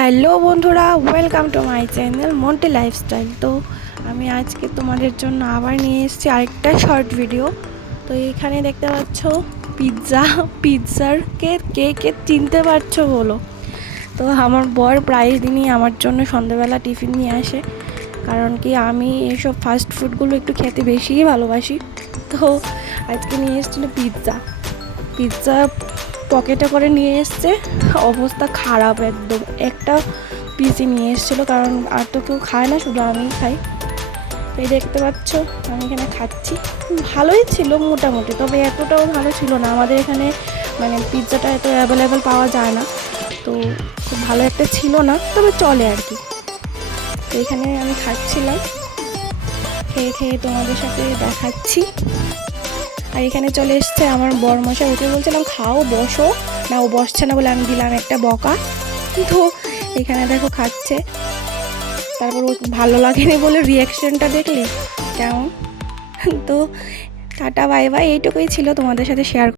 Hello বন্ধুরা, welcome to my channel Monti lifestyle. তো আমি আজকে তোমাদের জন্য আবার নিয়ে এসেছি আরেকটা শর্ট ভিডিও। তো এইখানে দেখতে পাচ্ছ পিৎজার কে কে চিনতে পারছো বলো। তো আমার বর প্রায় দিনই আমার জন্য সন্ধ্যাবেলা টিফিন নিয়ে আসে, কারণ কি আমি এইসব ফাস্ট ফুডগুলো একটু খেতে বেশিই ভালোবাসি। তো আজকে নিয়ে এসেছিলো পিৎজা পকেটে করে নিয়ে এসছে। অবস্থা খারাপ, একদম একটা পিসই নিয়ে এসেছিলো, কারণ আর তো কেউ খায় না, শুধু আমিই খাই। এই দেখতে পাচ্ছ আমি এখানে খাচ্ছি। ভালোই ছিল মোটামুটি, তবে এতটাও ভালো ছিল না। আমাদের এখানে মানে পিৎজাটা এত অ্যাভেলেবেল পাওয়া যায় না, তো খুব ভালো একটা ছিল না, তবে চলে আর কি। তো এখানে আমি খাচ্ছিলাম, খেয়ে খেয়ে তোমাদের সাথে দেখাচ্ছি। আর এখানে চলে এসছে আমার বরমশাই, ওকে বলছিলাম খাও বসো, না ও বসছে না বলে আমি দিলাম একটা বকা। তো এখানে দেখো খাচ্ছে, তারপর ও ভালো লাগেনি বলে রিয়াকশনটা দেখলে কেমন। তো টাটা বাই বাই, এইটুকুই ছিল তোমাদের সাথে শেয়ার।